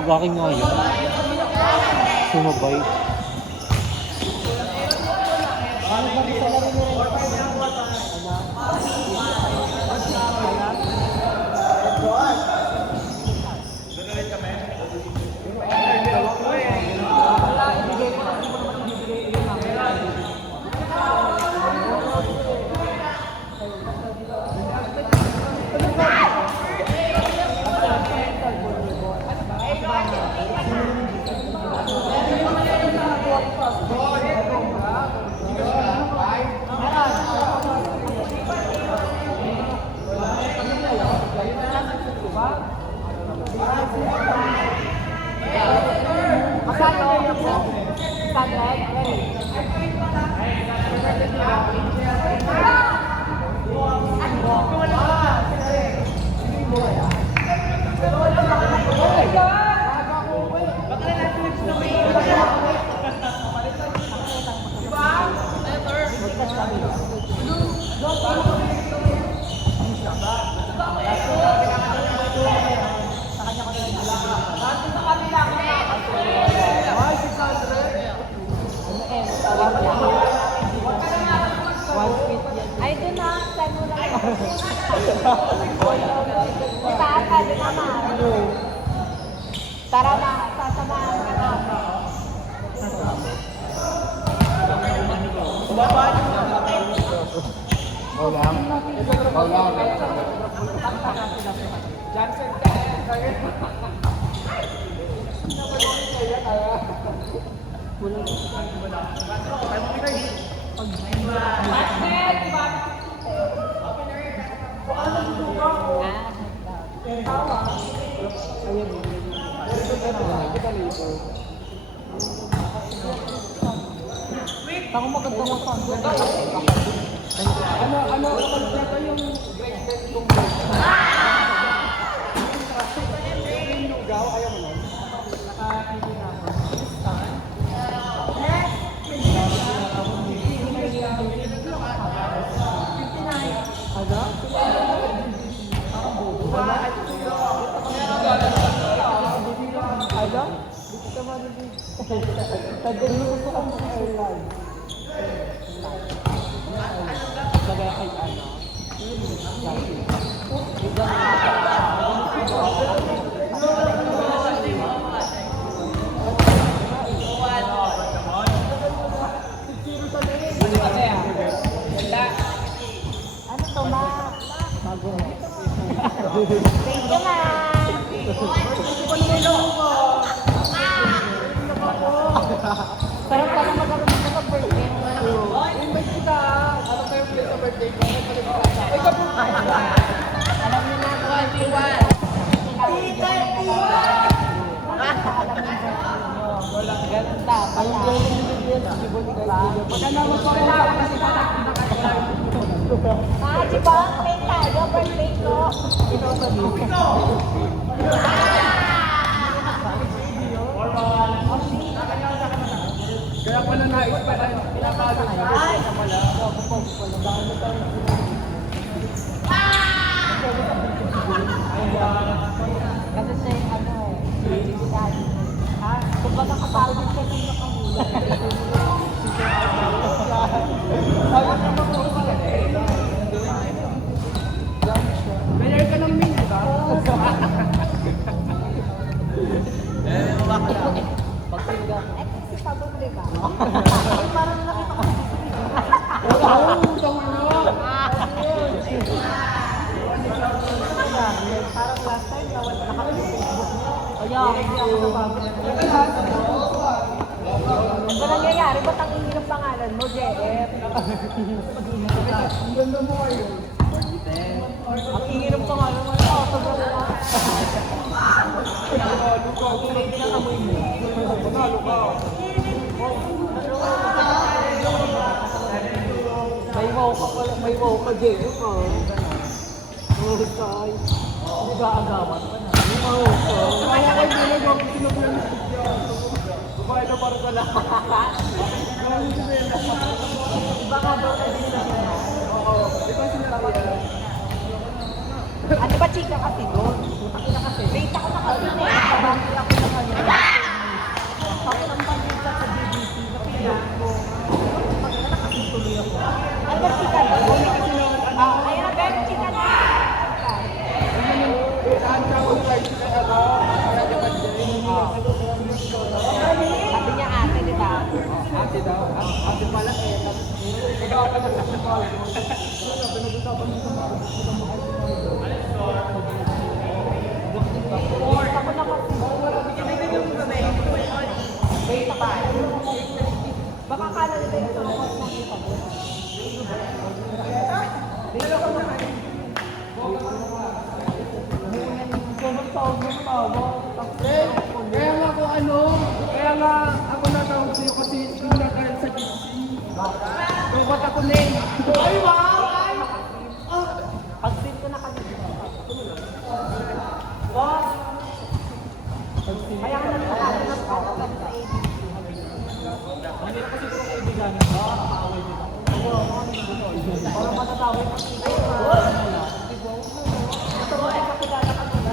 Nag-aking nga yun. Sumabay. Ay, doon na. Saan mo lang. Saan ka doon naman? Tara na. Sasamahan ka na. Ulam? Ulam. Johnson Ako maganda mo sa ano yung great kung yung lugaw, ayaw mo nun? Nakakili na ako. Ano to, ma? Bago. Thank you, ma. Parang pala magkaroon ka sa birthday mo. Invite kita. Ano kayo play sa birthday ko? Alam niyo na, 21. Walang ganun dapat. Maganda mo pa rin ako kasi Ah, di ba? May tayo, birthday ko. kaya pala nais pa tayo. Pinapagod ka. Kaya pala. Kasi siya yung ano, daddy. Ha? Kumbaga kapagod ka nung nakamula. Mayor ka ng min, di ba? Eh, kasi sabong, di ba? Ay, parang nakita ko. Parang last time, nawala na kami sa Facebook niyo. Kaya, hindi ako nababot. Ano nangyayari? Ba't ang ingin ng pangalan mo, JF? Ang ganda mo kayo. Ang ingin ng pangalan mo, ito, sobrang na. May wow ka, JF, oh. Husay. Nag-aagawan ka na. Husay. Kaya kayo bilang ako sinubulan ng studio. Babae na para sa lahat. Baka daw na din na siya. Oo. Di ba sinabi Ano ba chika kasi doon? Ang ina kasi, late ako nakabili. Dati ako lang ano. Tapos ang pag-isa sa BBC, napilang ko. Pag-isa nakasituloy ako. Ano ba chika na? Ayun na, Ben, chika na! Sabi niya ate, di ba? Ate daw. Ate pala eh. Ikaw ka na sa call. Ako na kasi. Wait pa ba? Baka kala nila yung tulungan ng kita mo. Kaya nga ako kaya nga ako natawag sa'yo kasi yung nakain sa gypsy. Robot ako na eh. Ay, wow! Ay! Pag-sim ko na kami. Kaya nga nagpapalala ng ako sa ABC. Hindi na kasi kung kaibigan mo, makakaway dito. Parang matatawag ko si ito mo ay kapilala ka muna.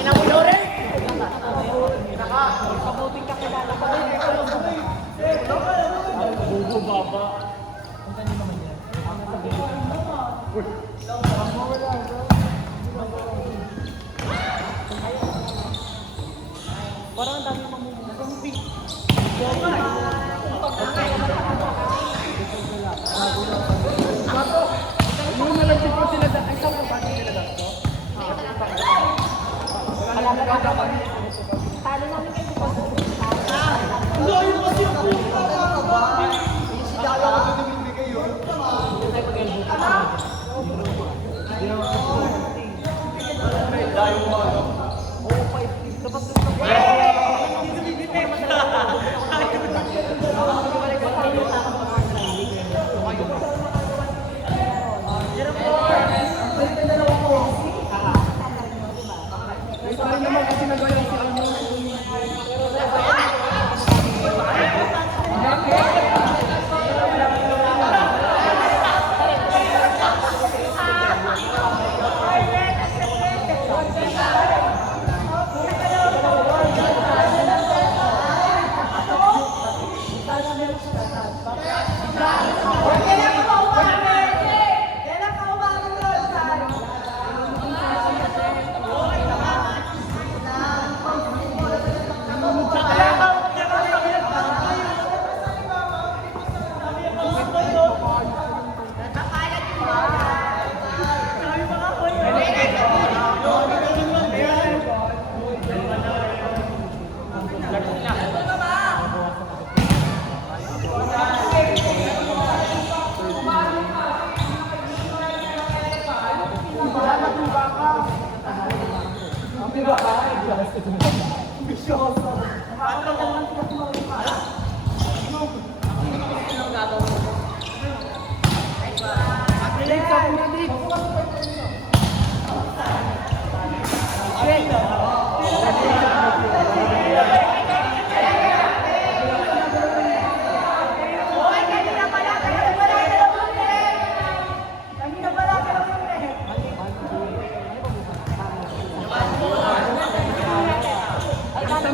Inakulore! Kabuting kakilala ka muna. Bugo baba. Ang kanina naman yan. Parang ang dami mamumuna. Yung nalagsit ko sila ay saan ko ba sila dato? Talo namin kayo sa pag-sim. Layo kasi ako! Kala ko dito binibigay yun. Layo mo ano? Oo, 5 dapat doon sa Sorry naman kasi nagayon si Almo.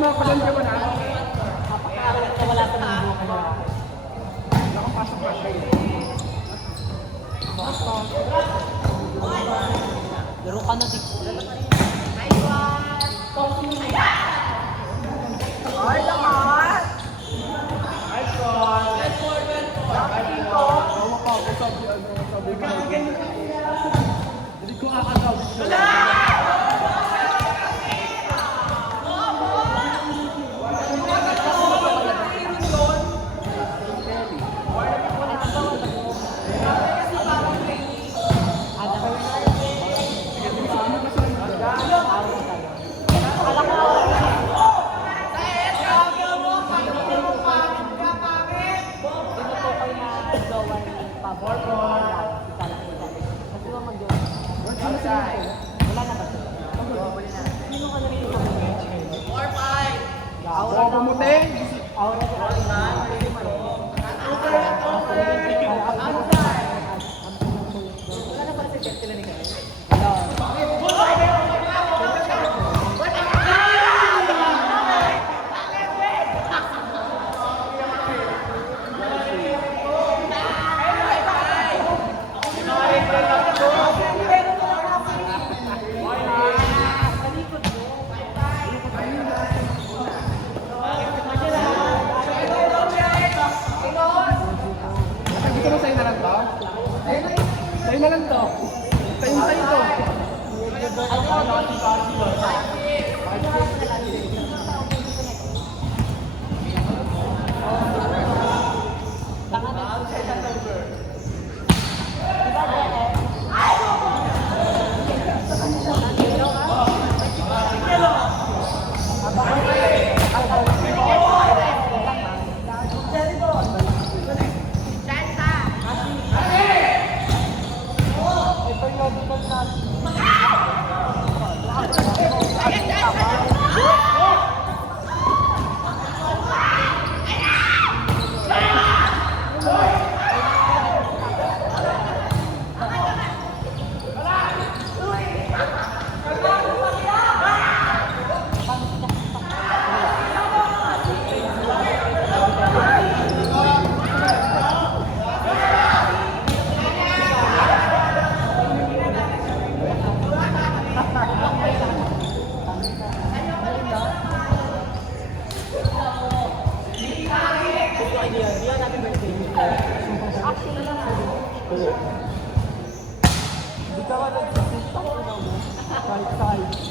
Tama ko lang ka ba na? wala pa ng buka na. Nakapasok pa kayo. Laro ka na di. Ay, lahat! Ay, God! Tawa pa ako sabi ko. Hindi ko akalaw. Aura pumuting. Hindi ka ba nagsisita ko na mo? Kahit.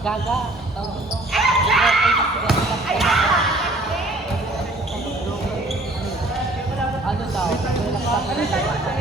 Gaga. Ano daw?